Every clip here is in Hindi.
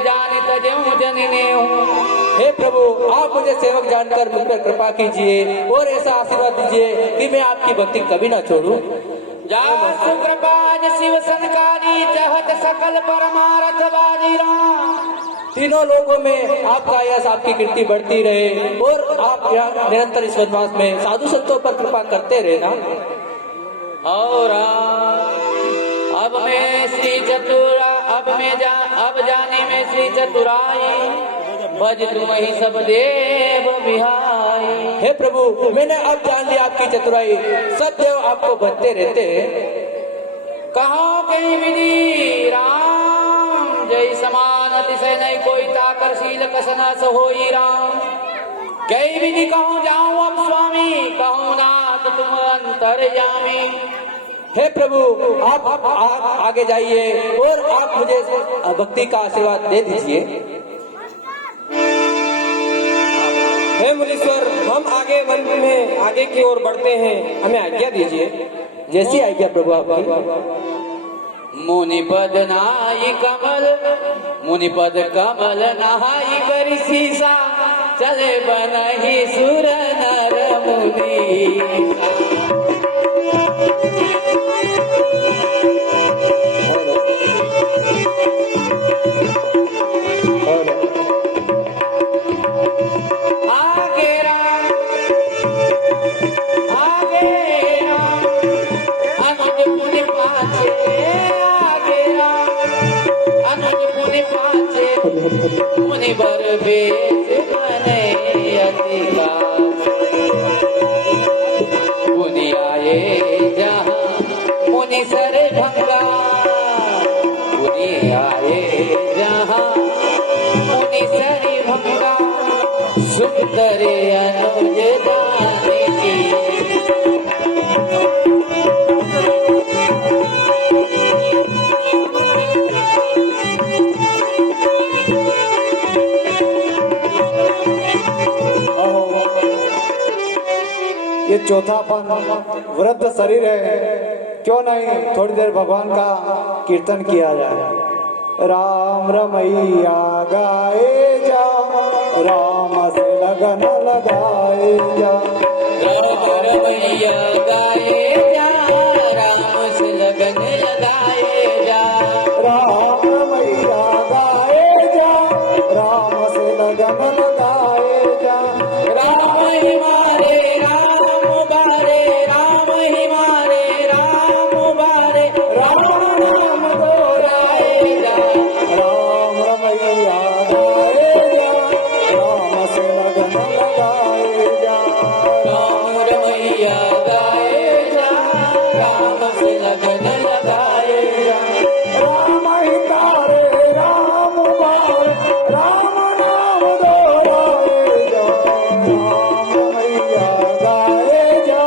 जाने तजेऊ जनने हूँ। हे प्रभु, आप मुझे सेवक जानकर मुझ पर कृपा कीजिए और ऐसा आशीर्वाद दीजिए कि मैं आपकी भक्ति कभी ना छोड़ूं। जासु कृपाज शिव संकारी चाहत सकल परमारथ बाजी राम। तीनों लोगों में आपका यश, आपकी कीर्ति बढ़ती रहे और आप यहाँ निरंतर इस वनवास में साधु संतों पर कृपा करते रहे ना। और अब मैं श्री चतुरा अब जाने में श्री चतुराई भज तुम ही सब देव बिहाई। हे प्रभु, मैंने अब जान लिया आपकी चतुराई, सब देव आपको भजते रहते हैं। कहो कहीं विधि राम जय समान अतिशय नहीं कोई ताकरशील कसना सोई राम। कई विधि कहूँ जाऊँ अब स्वामी कहूँ नाथ तुम अंतर्यामी। हे प्रभु, आप आगे जाइए और आप मुझे भक्ति का आशीर्वाद दे दीजिए। हे मुनीश्वर, हम आगे वन में आगे की ओर बढ़ते हैं, हमें आज्ञा दीजिए। जैसी आज्ञा प्रभु आपकी। मुनिपद नाई कमल नहाई कर सीसा चले बनहि सुर नर मुनि। मुनि बर बेच बने अधिकार मुनि आए जहाँ मुनि सर भंगा। मुनि आए जहाँ मुनि सर भंगा सुंदर अनुज दानी की। ये चौथापन वृद्ध शरीर है, क्यों नहीं थोड़ी देर भगवान का कीर्तन किया जाए। राम रमैया गाए जा, राम से लगन लगाए जा। राम रमैया गाए जा, राम से लगन लगाए जा। राम रमैया गाए जा, राम से लगन लगाए जा। राम ही मारे राम बारे, राम ही मारे राम बारे, राम नाम दोहराए जा। राम रमैया गाए जा, राम से लगन लगाए जा। राम रमैया गाए जा, राम से लगन लगाए जा। राम ही तारे राम बारे, राम नाम दोहराए जा। राम रमैया गाए जा,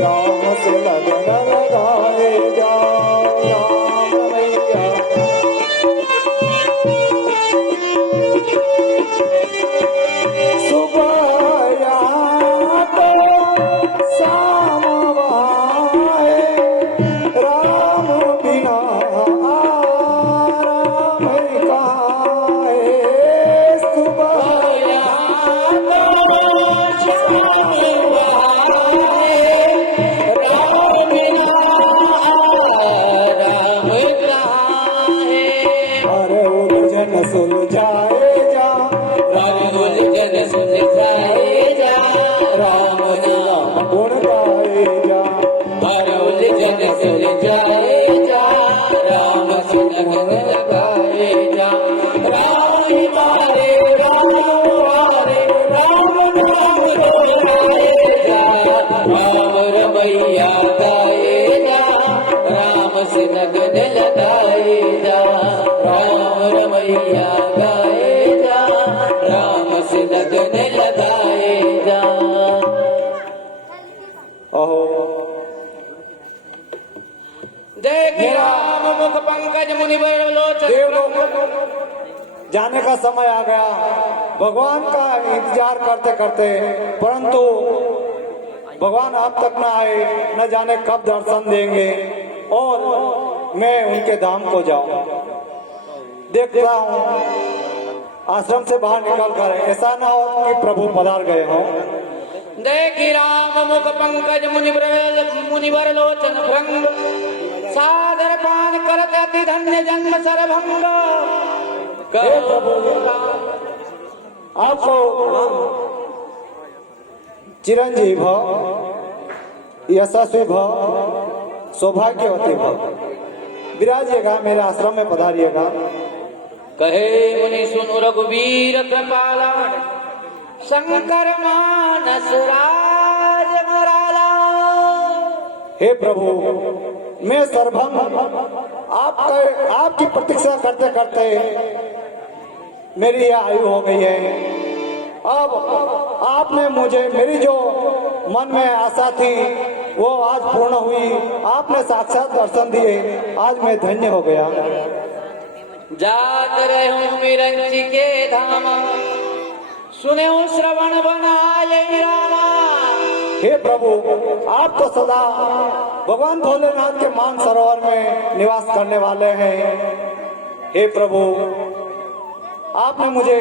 राम से लगन लगाए जा। राम रमैया सुबह तो शाम आए, राम बिना आराम काहे। सुबह अरे उलझन सुलझाए जा, उलझन सुलझाए जा। राम नाम गुण गाए जा। हर उलझन सुलझाए जा, राम से लगन लगाए जा। राम ही मारे राम मारे, राम नाम दोहराए जा। राम रमैया गाए जा, राम से लगन लगाए जा। राम रमैया गाए जा, राम से लगन लगाए जा। अहो जय राम मुख पंकज मुनिवर लोचन। देवलोक जाने का समय आ गया। भगवान का इंतजार करते करते, परंतु भगवान अब तक न आए, न जाने कब दर्शन देंगे और मैं उनके धाम को जाऊं। देखता हूँ आश्रम से बाहर निकल कर ऐसा ना हो कि प्रभु पधार गए हों। देखी राम मुख पंकज मुनिवर लोचन भृंग सादर पान करत अति धन्य जन्म सरभंग। हे प्रभु आपको चिरंजीव भव, यशस्वी भव, सौभाग्यवती भव, विराजिएगा मेरे आश्रम में पधारिएगा। कहे मुनि सुनु रघुवीर कृपाला शंकर मानस राज मराला। हे प्रभु मैं सर्वभंग आपकी प्रतीक्षा करते करते मेरी यह आयु हो गई है। अब आपने मुझे मेरी जो मन में आशा थी वो आज पूर्ण हुई। आपने साक्षात दर्शन दिए, आज मैं धन्य हो गया। जात रहूं विरंची के धामा सुने श्रवण बनाए रामा। हे प्रभु आप तो सदा भगवान भोलेनाथ के मान सरोवर में निवास करने वाले हैं। हे प्रभु आपने मुझे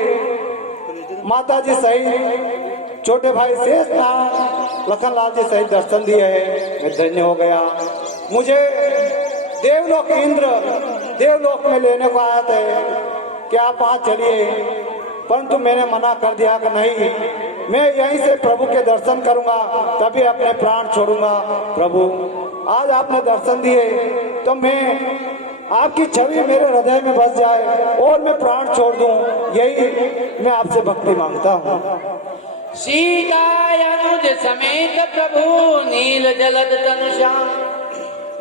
माता जी सहित छोटे भाई शेष नाथ लखनलाल जी सहित दर्शन दिए हैं, मैं धन्य हो गया। मुझे देवलोक इंद्र देवलोक में लेने को आया थे कि आप वहाँ चलिए, परंतु मैंने मना कर दिया कि नहीं, मैं यहीं से प्रभु के दर्शन करूंगा, तभी अपने प्राण छोड़ूंगा। प्रभु आज आपने दर्शन दिए तो मैं आपकी छवि मेरे हृदय में बस जाए और मैं प्राण छोड़ दूं, यही मैं आपसे भक्ति मांगता हूँ। सीता अनुज समेत प्रभु नील जलद तनुषा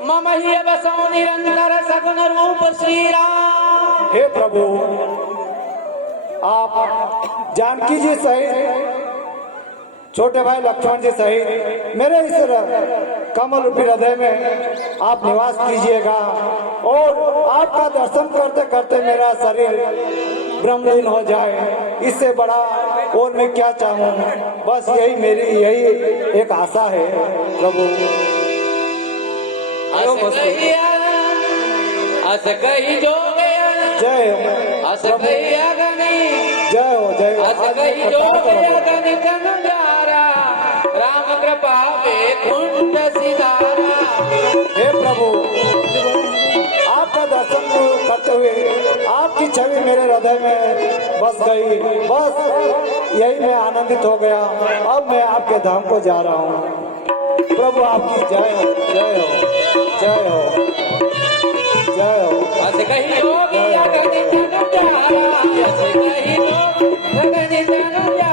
मम ही बसौ निरंतर सगुण रूप श्री राम। हे प्रभु आप जानकी जी सहित छोटे भाई लक्ष्मण जी सहित मेरे इस कमल रूपी हृदय में आप निवास कीजिएगा और आपका दर्शन करते करते मेरा शरीर ब्रह्मलीन हो जाए। इससे बड़ा और मैं क्या चाहूँ, बस यही एक आशा है। प्रभु अस कही जो गया जय हो, अस कही अगनी जय हो, जय हो। अस कही जो गया अगनी जन जारा राम कृपा में कुंड सितारा। हे प्रभु आपका दर्शन करते हुए आपकी छवि मेरे हृदय में बस गई, बस यही मैं आनंदित हो गया। अब मैं आपके धाम को जा रहा हूँ। प्रभु आपकी जय हो, जय हो, जय हो, जय हो। अस कही योगी अगनि जन जारा अस कही अगनि जन जारा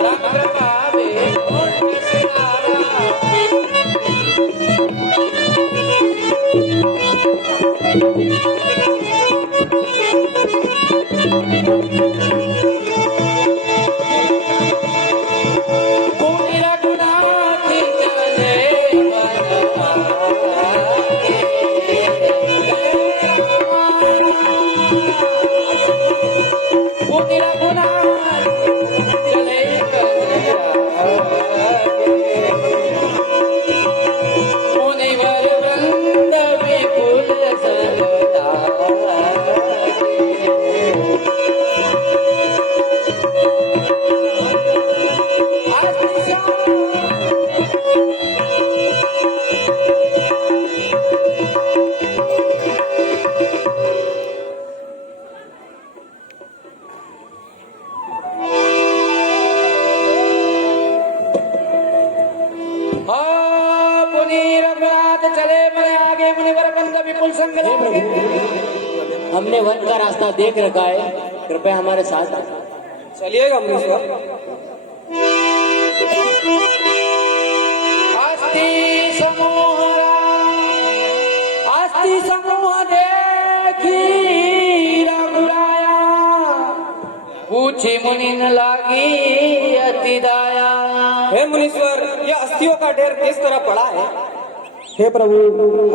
राम कृपा में कुंड सितारा। हमने वन का रास्ता देख रखा है, कृपया हमारे साथ चलिएगा मुनीश्वर। अस्थि समूह देखी रघुराया पूछी मुनि न लागी अति दाया। हे मुनीश्वर ये अस्थियों का ढेर किस तरह पड़ा है? हे प्रभु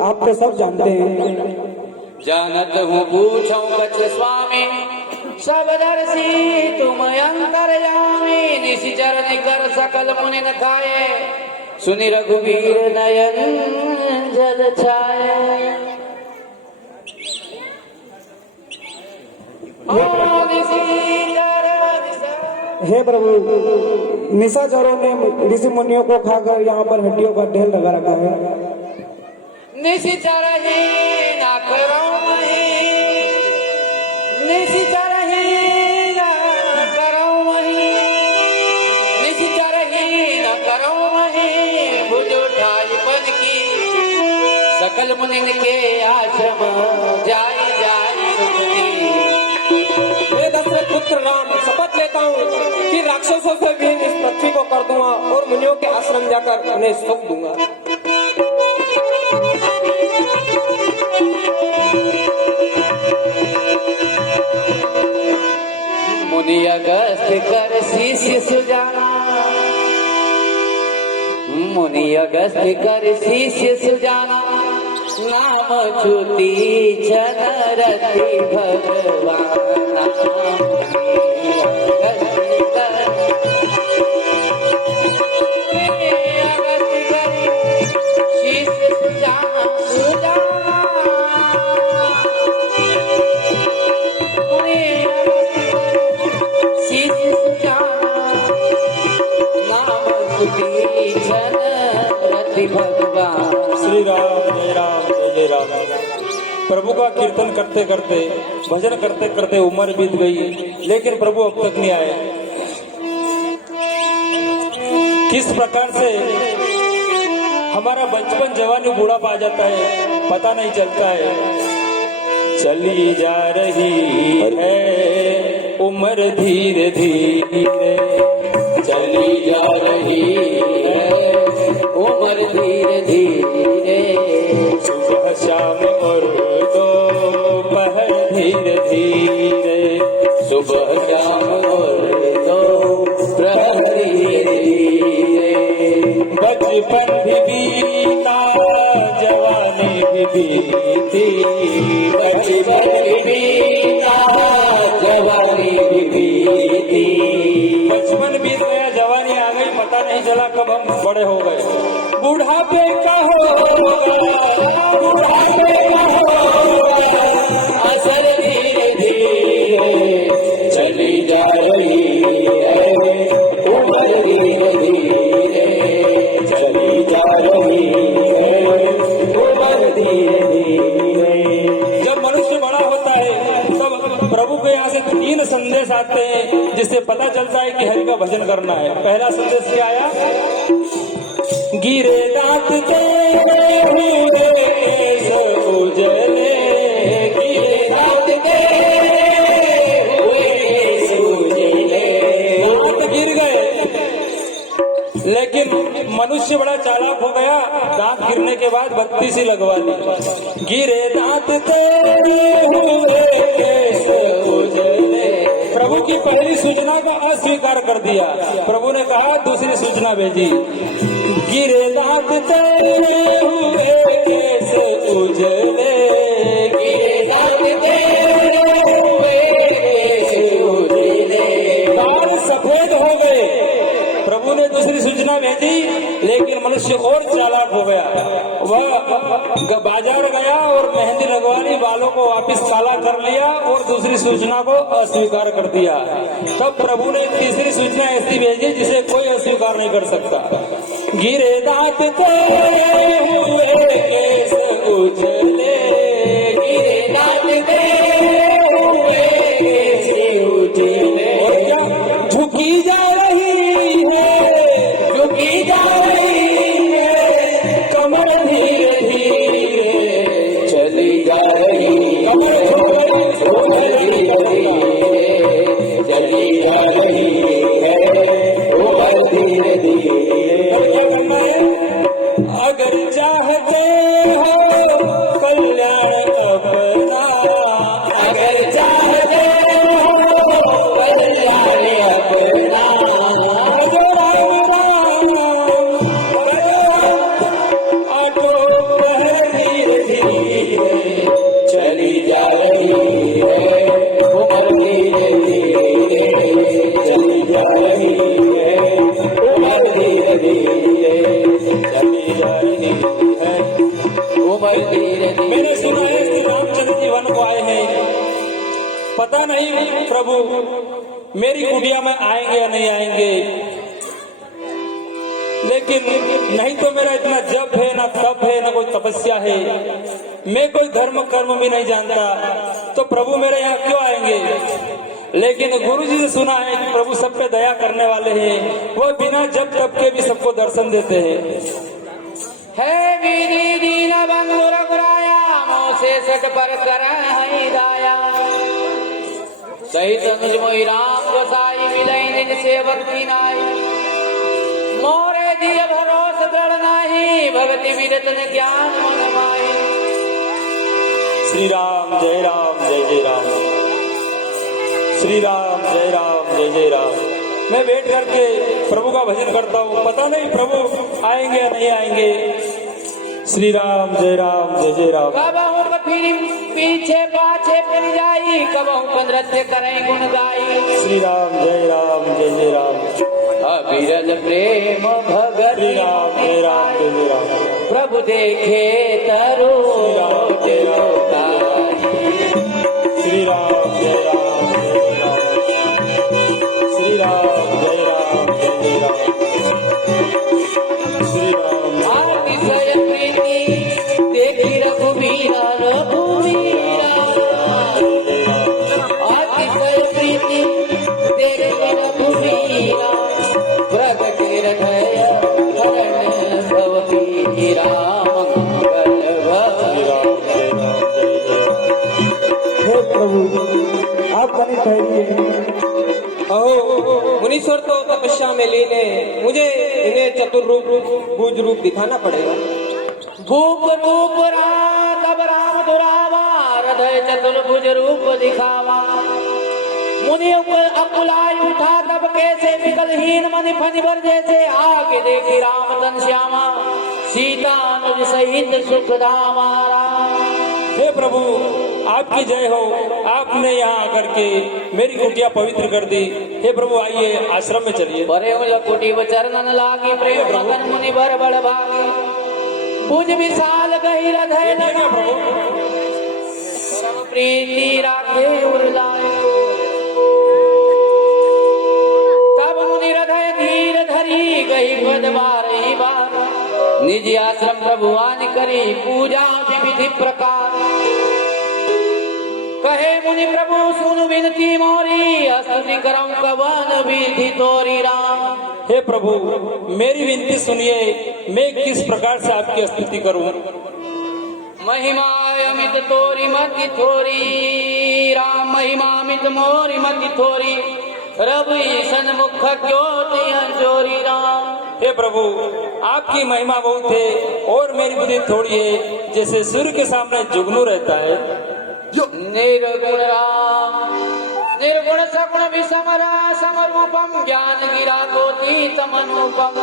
आप तो सब जानते हैं। जानत हूँ पूछो कछ स्वामी सब दर्शी तुम अंतर्यामी निशिचर निकर सकल मुनि न खाए सुनि रघुवीर नयन जल छाए। हे प्रभु, निशाचरों ने ऋषि मुनियों को खाकर यहाँ पर हड्डियों का ढेर लगा रखा है। निशिचर ही न करो मही, निशिचर ही न करो मही, निशिचर ही न करो मही, भुज उठाई पद की सकल मुनिन के आश्रम जाई जाई सुखदी। मैं दशरथ पुत्र राम शपथ लेता हूँ कि राक्षसों से भी इस पृथ्वी को कर दूंगा और मुनियों के आश्रम जाकर उन्हें सुख दूंगा। मुनि अगस्त कर शिष्य सुजाना, मुनि अगस्त कर शिष्य सुजाना, नाम छुटी छन रति भगवाना। शिष्य सुजाना सुजाना, शिष्य सुजाना, नाम छुटी छन रति भगवान। श्री राम जय राम जय राम। प्रभु का कीर्तन करते करते, भजन करते करते उम्र बीत गई, लेकिन प्रभु अब तक नहीं आए। किस प्रकार से हमारा बचपन जवानी बूढ़ापा आ जाता है पता नहीं चलता है। चली जा रही है उम्र धीरे धीरे, चली जा रही है उम्र धीरे धीरे, सुबह शाम और दोपहर धीरे धीरे, सुबह शाम और दोपहर धीरे धीरे। बचपन भी बीता जवानी भी बीती, बचपन भी बीता जवानी भी बीती, बचपन बीत गया जवानी आ गई, पता नहीं चला कब हम बड़े हो गए। बुढ़ापे का बुढ़ापे का असर धीरे धीरे चली जा रही है उम्र धीरे धीरे, चली जा रही है उम्र धीरे धीरे। जब मनुष्य बड़ा होता है तब प्रभु के यहाँ से 3 संदेश आते हैं जिससे पता चलता है कि हरि का भजन करना है। पहला संदेश क्या आया? गिरे दांत तेरे हुए केस उजले, गिरे दांत तेरे हुए केस उजले, दांत गिर गए, लेकिन मनुष्य बड़ा चालाक हो गया, दांत गिरने के बाद बत्ती सी लगवा दी। गिरे दांत तेरे हुए केस उजले, प्रभु की पहली सूचना को अस्वीकार कर दिया। प्रभु ने कहा दूसरी सूचना भेजी, गिरे दांत तेरे हुए केस उजले, गिरे दांत तेरे हुए केस उजले, बाल सफेद हो गए। प्रभु ने दूसरी सूचना भेजी, लेकिन मनुष्य और चालाक हो गया। वह बाजार गया और मेहंदी लगवा ली, बालों को वापस काला कर लिया और दूसरी सूचना को अस्वीकार कर दिया। तब प्रभु ने तीसरी सूचना ऐसी भेजी जिसे कोई अस्वीकार नहीं कर सकता। गिरे दांत तेरे हुए केस उजले, गिरे दांत तेरे हुए केस उजले, और क्या झुकी जा रही है, झुकी जा रही है कमर धीरे धीरे, चली जा रही है उम्र धीरे धीरे, चली जा रही है उम्र धीरे धीरे। क्या करना है? अगर चाहते हो कल्याण अपना, अगर चाहते हो कल्याण अपना, जो राम आटो पहर धीरे धीरे, चली जा रही है उम्र धीरे धीरे, चली जा रही है उम्र धीरे धीरे, चली जा रही है। उम्र धीरे धीरे। मैंने सुना है श्री रामचंद्र जी वन को आए हैं, पता नहीं प्रभु मेरी कुटिया में आएंगे या नहीं आएंगे, लेकिन नहीं तो मेरा इतना जप है, ना तप है, ना कोई तपस्या है, मैं कोई धर्म कर्म भी नहीं जानता, तो प्रभु मेरे यहाँ क्यों आएंगे। लेकिन गुरु जी से सुना है कि प्रभु सब पे दया करने वाले हैं, वो बिना जप तप के भी सबको दर्शन देते हैं। है विधि दीन बंधु रघुराया, मोसे सट पर कर दाया। सहित अनुज मोहि राम गोसाई, मिलई निज सेवक की नाई। मोरे दिय भरोस दृढ़ नाही, भगति विरतन ज्ञान मन माही। श्री राम जय राम जय जय राम, श्री राम जय राम जय जय राम। मैं वेट करके प्रभु का भजन करता हूँ, पता नहीं प्रभु आएंगे या नहीं आएंगे। श्री राम जय राम जय जय राम। कबहू फिर पीछे पाछे फिर जाई, कबहू नृत्य करें गुण गाई। श्री राम जय राम जय जय राम। अविरल प्रेम भगत श्री राम जय राम जय जय राम। प्रभु देखे तरो जय राम श्री राम जय राम जय राम। श्री राम जय राम जय जय राम। श्री राम अतिशय प्रीति देखी रघुवीरा रघुवीरा। अतिशय प्रीति देखी रघुवीरा, प्रगट हृदय हरण भव पीरा। मंगल भव हे प्रभु आप बने ठहरिए। अहो मुनीश्वर तो तपस्या में लीन है, मुझे इन्हें चतुर्रूप भुज रूप दिखाना पड़ेगा। भूप रूप तब राम दुरावा, हृदय चतुर्भुज रूप दिखावा। मुनि अकुलाई उठा तब कैसे विकलहीन मन फन भर जैसे, आगे देखी राम तन श्यामा, सीता अनुज सहित सुख धामा। हे प्रभु आपकी जय हो, आपने यहाँ आकर के मेरी कुटिया पवित्र कर दी। हे प्रभु आइए आश्रम में चलिए। बरे कुटी चरणन लागी, प्रेम मगन मुनि बर बड़ भागे। भुज विशाल गही हृदय लगा, परम प्रीति राखे उरलाए। तब मुनि हृदय धीर धरी, गही पद बारही बार। निज आश्रम प्रभुआन करी, पूजा विधि प्रकार। कहे मुनि प्रभु सुन विनती मोरी, स्तुति करम कवन विधि तोरी राम। हे प्रभु मेरी विनती सुनिए, मैं किस प्रकार से आपकी स्तुति करूं। महिमा अमित तोरी मति थोरी राम, महिमा अमित मोरी मति थोरी। रवि सन्मुख ज्योति अंजोरी राम। हे प्रभु आपकी महिमा बहुत है और मेरी बुद्धि थोड़ी है, जैसे सूर्य के सामने जुगनू रहता है। निर्गुण राम, निर्गुण सगुण विषमरा समरूपम, ज्ञान गिरा गोतीतम अनुपम।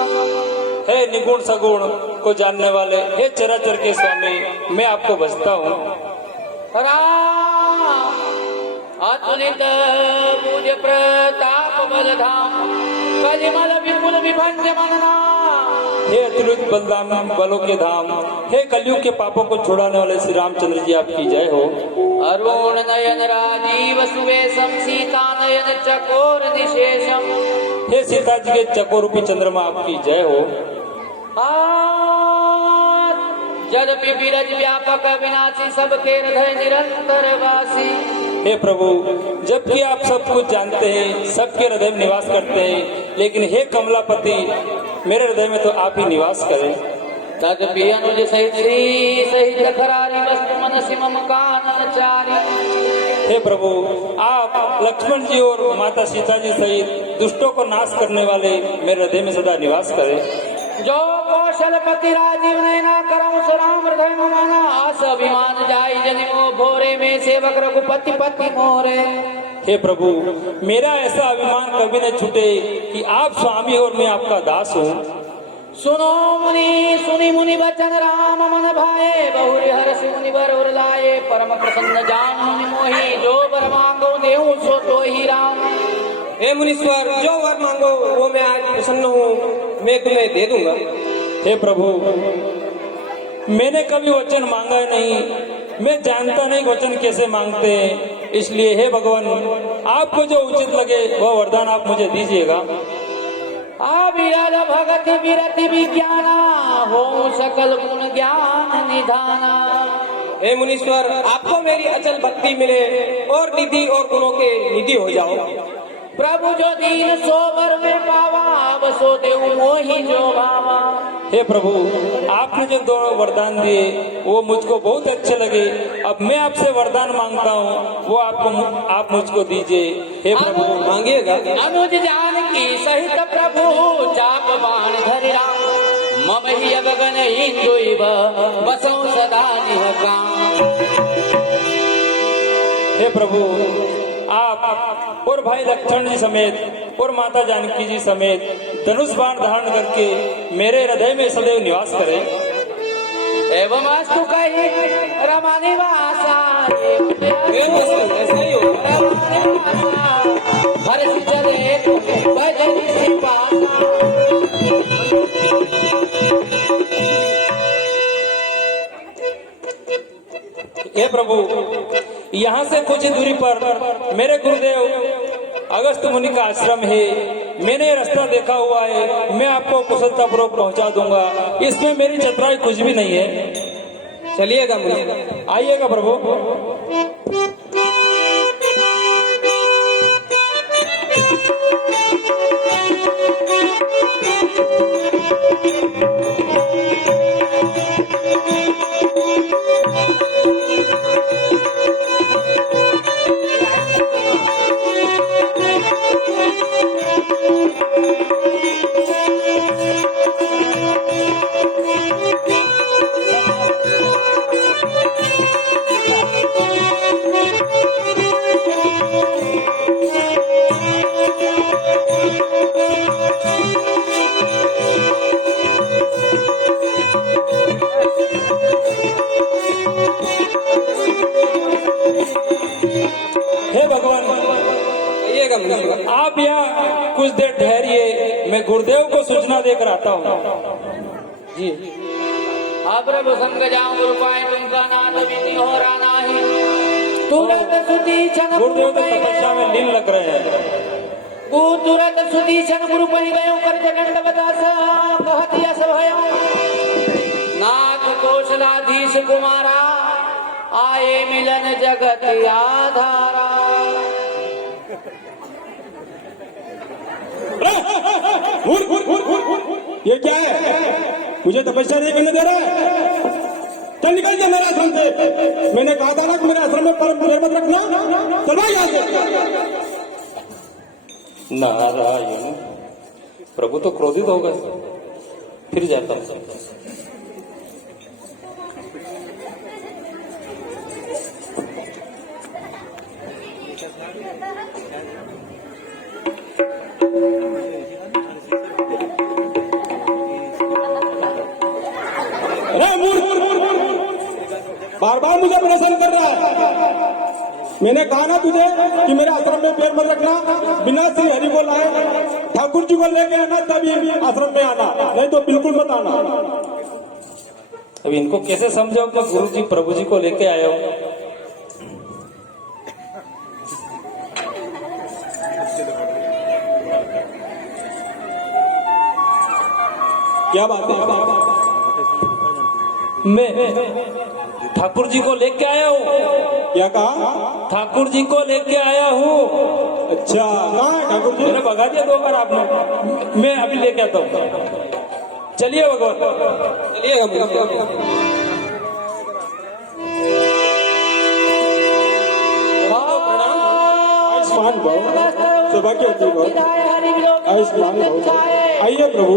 हे निगुण सगुण को जानने वाले, हे चराचर के स्वामी, मैं आपको भजता हूँ। राम अतुलित पूज प्रताप बलधाम, कलिमल विपुल विभंज मनना। हे अतुलित बलधाम बलों के धाम, हे कलयुग के पापों को छुड़ाने वाले श्री रामचंद्र जी आपकी जय हो। अरुण नयन राजीव सुवेशम, सीता नयन चकोर निशेषम। हे सीता जी के चकोरूपी चंद्रमा आपकी जय हो। यद्यपि विरज व्यापक विनाशी, सबके हृदय निरंतर वासी। हे प्रभु जबकि आप सब कुछ जानते हैं, सबके हृदय में निवास करते हैं, लेकिन हे कमलापति मेरे हृदय में तो आप ही निवास करें। तदपि अनुज सहित श्री सहित खरारी, वस्तु मनसि मम कानन चारी। हे प्रभु आप लक्ष्मण जी और माता सीता जी सहित दुष्टों को नाश करने वाले मेरे हृदय में सदा निवास करें। जो कौशलपति राजीव नैना, करऊं सुराम हृदय ममाना। आस अभिमान जाई जनिमो भोरे, में सेवक रघुपति पति मोरे। हे प्रभु मेरा ऐसा अभिमान कभी न छूटे कि आप स्वामी और मैं आपका दास हूँ। सुनो मुनि सुनि मुनि वचन, राम मन भाए। बहुरी हर्ष मुनि बर उर लाए, परम प्रसन्न जान मुनि मोहि। जो वर मांगो देहु सो तो ही राम। हे मुनीश्वर जो वर मांगो वो मैं आज प्रसन्न हूँ, मैं तुम्हें दे दूंगा। हे प्रभु मैंने कभी वचन मांगा नहीं, मैं जानता नहीं वचन कैसे मांगते हैं, इसलिए हे भगवान, आपको जो उचित लगे वह वरदान आप मुझे दीजिएगा। विरल भगत विरति विज्ञाना हो सकल गुण ज्ञान निधाना। हे मुनीश्वर, आपको मेरी अचल भक्ति मिले और निधि और गुणों के निधि हो जाओ। प्रभु जो दीन सोवर में पावा, बसो देव मोहि जो भावा। हे प्रभु, आपने जो दो वरदान दिए वो मुझको बहुत अच्छे लगे। अब मैं आपसे वरदान मांगता हूँ, वो आप मुझको दीजिए। हे प्रभु, मांगिएगा। अनुज जानकी सहित प्रभु चाप बाण धरि राम। मम ही गगन इंदुइव बसो सदा निह काम। हे प्रभु, आप और भाई लक्ष्मण जी समेत और माता जानकी जी समेत धनुष बाण धारण करके मेरे हृदय में सदैव निवास करें। एवं अस्तु कही रमा निवासा। ऐसा ही होगा। हर्ष चले भजन से पासा। हे प्रभु, यहाँ से कुछ ही दूरी पर मेरे गुरुदेव अगस्त मुनि का आश्रम है। मैंने रास्ता देखा हुआ है, मैं आपको कुशलतापूर्वक पहुँचा दूंगा। इसमें मेरी चतुराई कुछ भी नहीं है। चलिएगा मुनि, आइएगा प्रभु। आप यहाँ कुछ देर ठहरिए, मैं गुरुदेव को सूचना देकर आता हूँ। जी प्रभु संग जाऊं गुरु पाए तुमका नाथ विधि हो राना ही। तुरंत सुदीक्षण गुरुदेव तो तपस्या में लीन लग रहे हैं। तुरंत सुदीक्षण गुरु पहि गयो कर जगंड बदास कहत यस भयो। नाथ कौशलाधीश कुमारा आए मिलन जगत आधारा। ये क्या है? मुझे तपस्या नहीं करने दे रहा है। चल निकल जा मेरे आश्रम से। मैंने कहा था ना कि मेरे आश्रम में परम देर मत रखना। चल भाई यहाँ से। नारायण, प्रभु तो क्रोधित हो गए। फिर जाता हूँ। बार बार मुझे परेशान कर रहा है। मैंने कहा ना तुझे कि मेरे आश्रम में पैर मत रखना। बिना श्री हरि को लाए ठाकुर जी को लेके आना, तभी आश्रम में आना, नहीं तो बिल्कुल मत आना। अब इनको कैसे समझाओ कि गुरु जी प्रभु जी को लेके आया हूँ। क्या बात है? मैं ठाकुर जी को लेके आया हूँ। क्या कहा? ठाकुर जी को लेके आया हूँ। अच्छा, कहाँ है ठाकुर जी? मैंने भगा दिया 2 बार आपने। मैं अभी लेके आता हूँ। चलिए भगवान, चलिएगा। आयुष्मान भव, सौभाग्य होती भव, आयुष्मान भव। आइए प्रभु,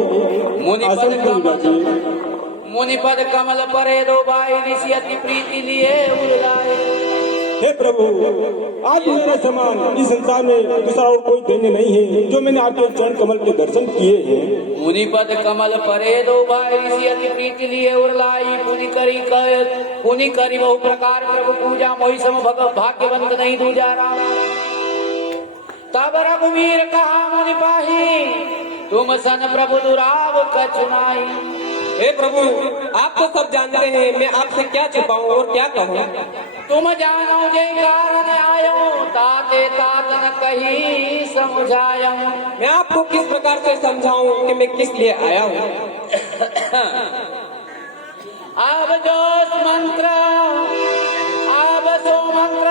आसन पर बैठिए। मुनि पद कमल परे दो भाई ऋषि अति प्रीति लिए उड़ाए। हे प्रभु, आप मेरे समान इस संसार में दूसरा और कोई देने नहीं है। जो मैंने आपके चरण कमल के दर्शन किए हैं। मुनि पद कमल परे दो भाई ऋषि अति प्रीति लिए उड़लाई। पुनि करी बहु प्रकार प्रभु पूजा मोहि सम भाग्यवंत नहीं दूजा राम। तब रघुवीर कहा मुनि पाही तुम सन प्रभु दुराव कछुनाई। हे प्रभु, आप तो सब जानते हैं, मैं आपसे क्या छिपाऊं और क्या कहूँ। तुम जानो जे कारण आयो ताते तात न कही समझायो। मैं आपको किस प्रकार से समझाऊं कि मैं किस लिए आया हूँ। अब जो मंत्र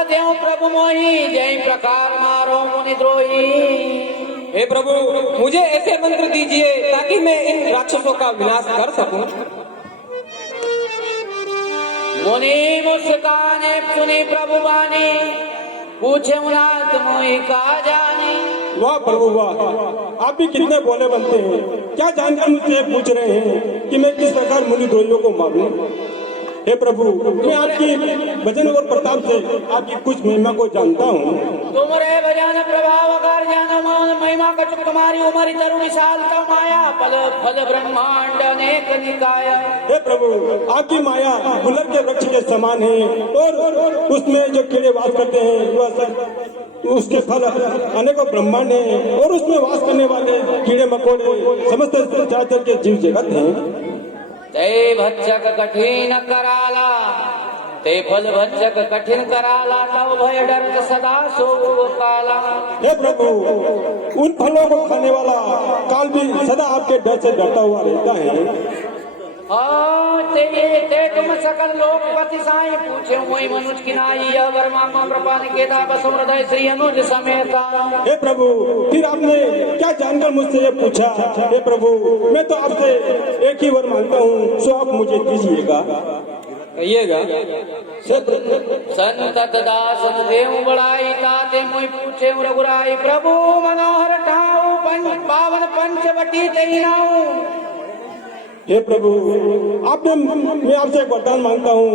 देव प्रभु मोही जय प्रकार मारो मुनि द्रोही। हे प्रभु मुझे ऐसे मंत्र दीजिए ताकि मैं इन राक्षसों का विनाश कर सकूं। मुनि मुस्काने सुनी प्रभु बानी पूछे मुनाथ मोहि का जानी। वाह प्रभु वाह, आप भी कितने बोले बनते हैं। क्या जानकर मुझसे पूछ रहे हैं कि मैं किस प्रकार मुनि द्रोहियों को मारूं। हे प्रभु मैं आपकी वजन और प्रताप से आपकी कुछ महिमा को जानता हूँ। तुमरे भजन प्रभाव कर जान महिमा कचुक तुम्हारी उमरी तरु विशालता माया पल फल ब्रह्मांड अनेक निकाय। हे प्रभु आपकी माया गुलर के वृक्ष के समान है और उसमें जो कीड़े वास करते हैं वह सब उसके फल अनेकों ब्रह्मांड है और उसमें वास करने वाले कीड़े मकोड़े समस्त चराचर के जीव जगत हैं। ते भक्षक कठिन कराला ते फल भक्षक कठिन कराला तब भय डर सदा सो काला। हे प्रभु उन फलों को खाने वाला काल भी सदा आपके डर से डरता हुआ रहता है। ते तुम सकल लोकपति साई पूछे मोहि मनुज की नाई अवर मामा प्रपान केदा बसो हृदय श्री अनुज समेता। हे प्रभु फिर आपने क्या जानकर मुझसे ये पूछा। हे प्रभु मैं तो आपसे एक ही वर मांगता हूँ सो आप मुझे दीजिएगा। कहिएगा। संतत दास देव बड़ाई ताते मोहि पूछे रघुराई प्रभु मनोहर ठाऊ पावन पंचवटी तई नाऊ। हे प्रभु आपने मैं आपसे एक वरदान मांगता हूँ।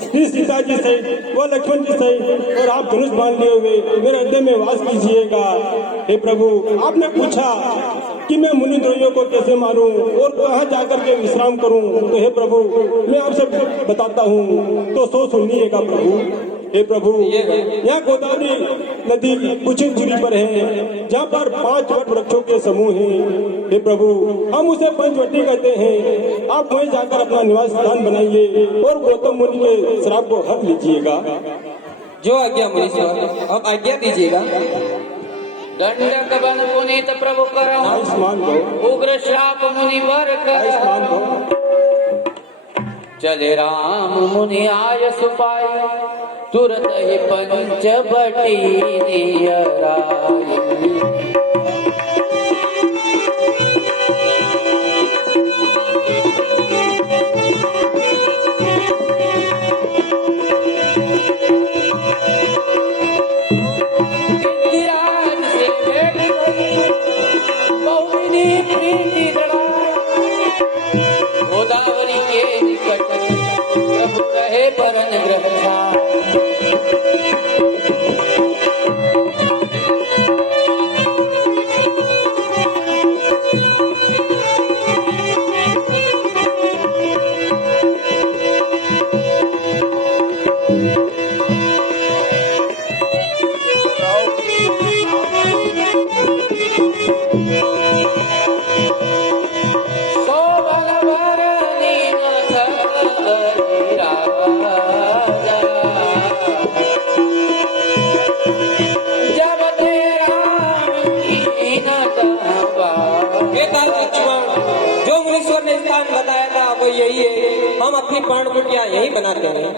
श्री सीता जी से व लक्ष्मण जी से और आप धनुष बांध लिए हुए मेरे हृदय में वास कीजिएगा। हे प्रभु आपने पूछा कि मैं मुनि द्रोहियों को कैसे मारूं और कहाँ जाकर के विश्राम करूं। तो हे प्रभु मैं आपसे बताता हूँ तो सो सुनिएगा प्रभु। हे प्रभु यहाँ गोदावरी नदी कुछ ही दूरी पर है जहाँ पर 5 वट वृक्षों के समूह हैं। हे प्रभु हम उसे पंचवटी कहते हैं। आप वहीं जाकर अपना निवास स्थान बनाइए और गौतम मुनि के श्राप को हर लीजिएगा। जो आज्ञा मुनीश्वर अब आज्ञा दीजिएगा। दंडक बन पुनीत प्रभु करो आयुष्मान भव उग्र श्राप मुनि वर आयुष्मान करो। भव। चले राम मुनि आय सुपाई तुरत ही पंचवटी नियराई। गिरिराज से भेंट गई बहुविनी प्रीति दृढ़ गोदावरी के निकट प्रभु कहे परन ग्रह छाए। जो मुनीश्वर ने स्थान बताया था वो यही है। हम अपनी पर्णकुटियां यही बनाते हैं।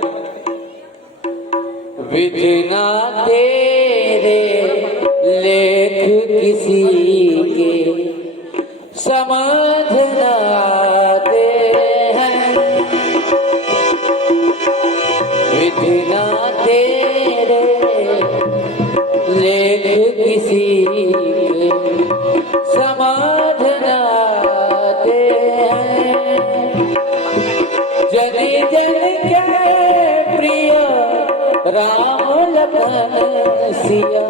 विधि ना तेरे लेख किसी के समझ न आते हैं। विधि ना तेरे लेख किसी के समझ न आते हैं। जन जन के प्रिय राम लखन सिया